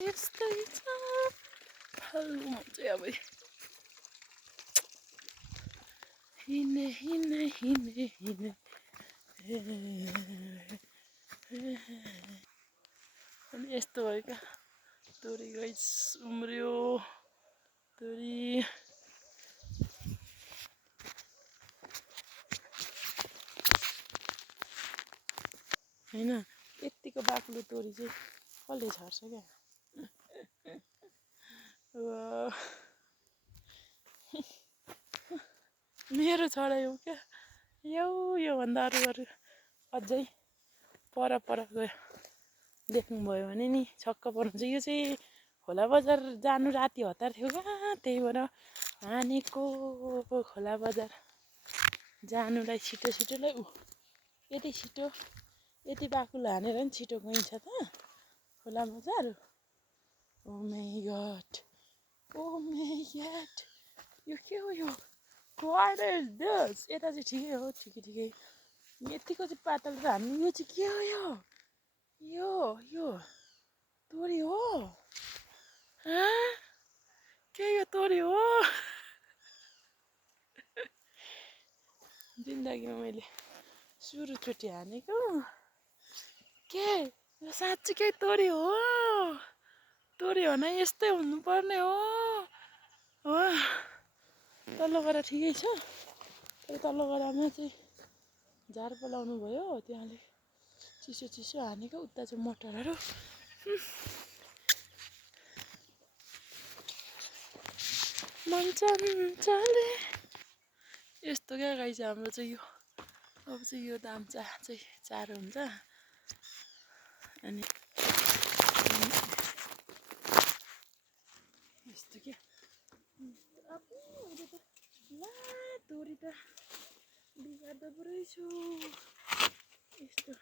यस्तै छ म चाहिँ अब हिँडे हिँडे हिँडे हिँडे अनि यस्तो भयो क्या तोरी गाइस उम्रियो तोरी हैन यतिको बाक्लो तोरी चाहिँ कसले छर्छ क्या मेरो छडायो क्या योभन्दा अरू अझै पर गयो देख्नुभयो भने नि छक्क पर्नुहुन्छ यो चाहिँ खोला बजार जानु राति हतार थियो क्या त्यही भएर हानेको खोला बजार जानुलाई छिटो छिटोलाई यति छिटो यति बाक्लो हानेर नि छिटो गइन्छ त खोला बजार ओ माई गॉड यो के हो यो What is this? यता चाहिँ ठिकै हो ठिकै यतिको चाहिँ पातल र हामी यो चाहिँ के हो यो तोरी हो के यो तोरी हो जिन्दगीमा मैले सुरुचोटि हानेको के यो साँच्चीकै तोरी हो तोरी हो न यस्तै हुनुपर्ने हो तल्लो गरा ठिकै छ तर तल्लो गरामा चाहिँ झार पलाउनु भयो त्यहाँले चिसो हानेको उता चाहिँ मटरहरू मञ्चले यस्तो क्या गाइस हाम्रो चाहिँ यो अब चाहिँ यो दाम्चा चाहिँ चारो हुन्छ अनि यस्तो क्या ला तोरी त बिगार्दा पो रहेछु यस्तो